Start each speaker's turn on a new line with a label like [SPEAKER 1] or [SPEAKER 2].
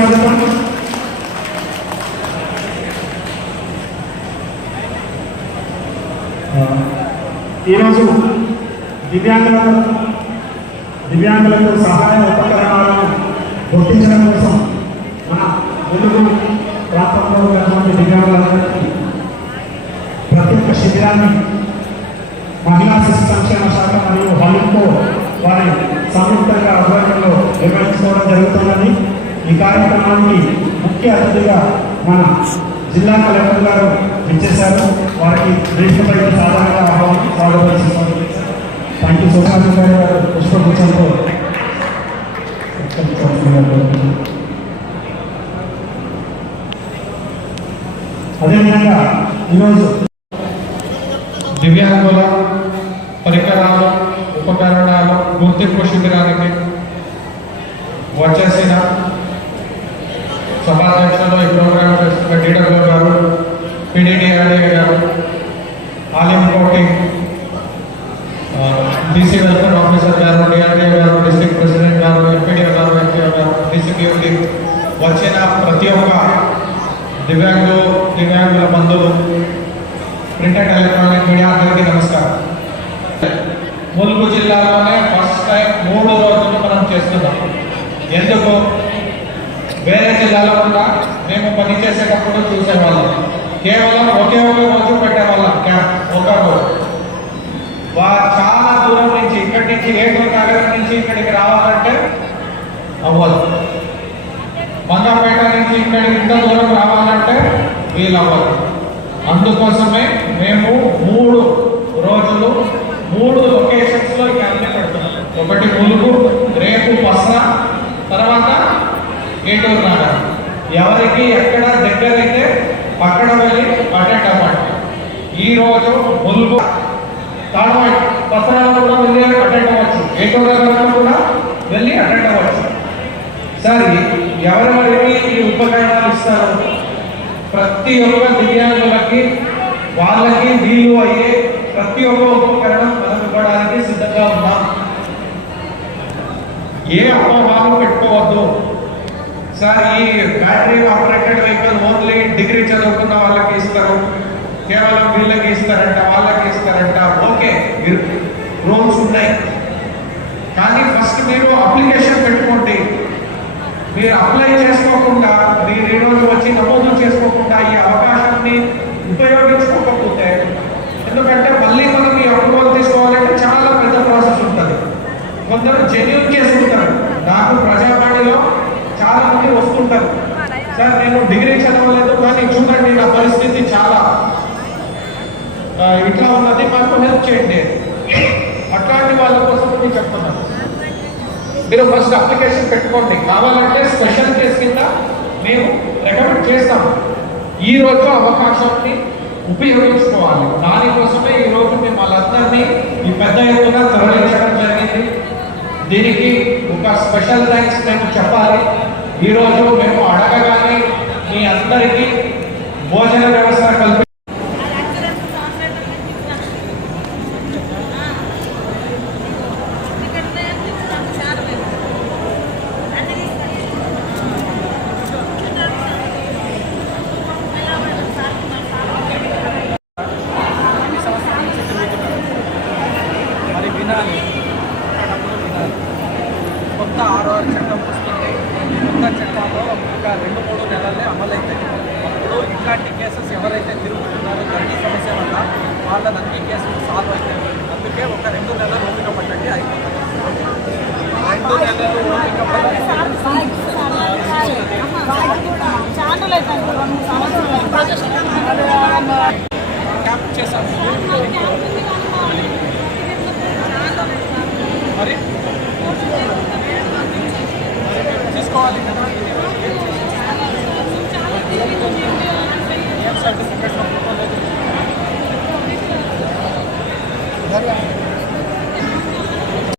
[SPEAKER 1] స్వాగతం ఈరోజు దివ్యాంగులకు దివ్యాంగులకు సహాయ ఉపకరణాలను గుర్తించడం కోసం మన తెలుగు ప్రాంతంలో ఉన్నటువంటి దివ్యాంగులందరికీ ప్రతి ఒక్క శిబిరాన్ని మహిళా శిశు సంక్షేమ శాఖ మరియు హలింకో వారి సంయుక్తంగా ఆధ్వర్యంలో నిర్వహించుకోవడం జరుగుతుందని ఈ కార్యక్రమానికి ముఖ్య అతిథిగా మన జిల్లా కలెక్టర్ గారు ఇచ్చేశారు వారికి వేదికపై సాధారణంగా ఆహ్వానం స్వాగతం థ్యాంక్ యూ సో మచ్ గారు పుష్పగుచ్చంతో అదేవిధంగా ఈరోజు
[SPEAKER 2] దివ్యాంగుల పరికరాలు ఉపకరణాలు గుర్తింపు శిబిరానికి వచ్చేసిన సమావేశంలో ఈ ప్రోగ్రామ్ డీడబ్ల్యూ గారు పిడిడిఆర్డీ గారు ఆలిం కోటి డీసీ వెల్ఫేర్ ఆఫీసర్ గారు డిఆర్డీఏ గారు డిస్టిక్ ప్రెసిడెంట్ గారు ఎంపీడీఓ గారు ఎంపీఓ గారు డీసీపీఓకి వచ్చిన ప్రతి ఒక్క దివ్యాంగులు దివ్యాంగుల బంధువులు ప్రింట్ అండ్ ఎలక్ట్రానిక్ మీడియా అందరికీ నమస్కారం. ములుగు జిల్లాలోనే ఫస్ట్ టైం మూడు రోజులు మనం చేస్తున్నాం. ఎందుకు? వేరే కూడా మేము పని చేసేటప్పుడు చూసేవాళ్ళం. కేవలం ఒకే ఒక రోజు పెట్టేవాళ్ళం క్యాంప్ ఒక రోజు చాలా దూరం నుంచి ఇక్కడి నుంచి ఏడు నగరం నుంచి ఇక్కడికి రావాలంటే అవ్వదు. మంగపేట నుంచి ఇక్కడికి ఇంత దూరం రావాలంటే వీలవ్వదు. అందుకోసమే మేము మూడు రోజులు మూడు లొకేషన్స్లో ఈ క్యాంప్ పెడుతున్నాం. ఒకటి ములుగు రేపు బస్సా తర్వాత ఏటూరు నగర్ ఎవరికి ఎక్కడ దగ్గరైతే అక్కడ వెళ్ళి అటెండ్ అవ్వండి ఈ రోజు ములుగు తాడవాయి. కూడా వెళ్ళి అటెండ్ అవ్వచ్చు. ఏటూరు కూడా వెళ్ళి అటెండ్ అవ్వచ్చు. సార్ ఎవరెవరికి ఈ ఉపకరణాలు ఇస్తారు ప్రతి ఒక్క దివ్యాంగులకి వాళ్ళకి వీలు అయ్యే ప్రతి ఒక్క ఉపకరణం మనం ఇవ్వడానికి సిద్ధంగా ఉన్నాం. ఏ అపోహాలు పెట్టుకోవద్దు. సార్ ఈ battery operated vehicle only degree చదువుకున్న వాళ్ళకి ఇస్తారు. కేవలం వీళ్ళకి ఇస్తారంట వాళ్ళకి ఇస్తారంట మీరు రూల్స్ ఉన్నాయి కానీ ఫస్ట్ మీరు అప్లికేషన్ పెట్టుకోండి. మీరు అప్లై చేసుకోకుండా మీరు ఈ రోజు వచ్చి నమోదు చేసుకోకుండా ఈ అవకాశాన్ని ఉపయోగించుకోకపోతే ఎందుకంటే మళ్ళీ మనం ఈ అప్రూవల్ తీసుకోవాలంటే చాలా పెద్ద ప్రాసెస్ ఉంటుంది. కొందరు జెన్యున్ చేసుకుంటారు నాకు ప్రజావాణిలో చాలా మంది వస్తుంటారు. సార్ నేను డిగ్రీ చదవలేదు కానీ చూడండి నా పరిస్థితి చాలా ఆ, ఇట్లా ఉన్నది మాకు హెల్ప్ చేయండి అట్లాంటి వాళ్ళ కోసం నేను చెప్తున్నాను మీరు ఫస్ట్ అప్లికేషన్ పెట్టుకోండి. కావాలంటే స్పెషల్ కేస్ కింద మేము రికమెండ్ చేస్తాం. ఈ రోజు అవకాశాన్ని ఉపయోగించుకోవాలి. దానికోసమే ఈ రోజు మేము వాళ్ళందరినీ ఈ పెద్ద ఎత్తున తరలించడం జరిగింది. దీనికి ఒక స్పెషల్ థ్యాంక్స్ మేము చెప్పాలి. ఈ మేము అడగగానే మీ అందరికీ భోజన వ్యవస్థ
[SPEAKER 3] కొత్త ఆర్ఆర్ చట్టం వస్తుంది. కొత్త చట్టంలో ఇంకా రెండు మూడు నెలలే అమలవుతాయి అప్పుడు ఇట్లాంటి కేసెస్ ఎవరైతే తిరుగుతున్నారో దాన్ని ఏం సర్టిఫికెట్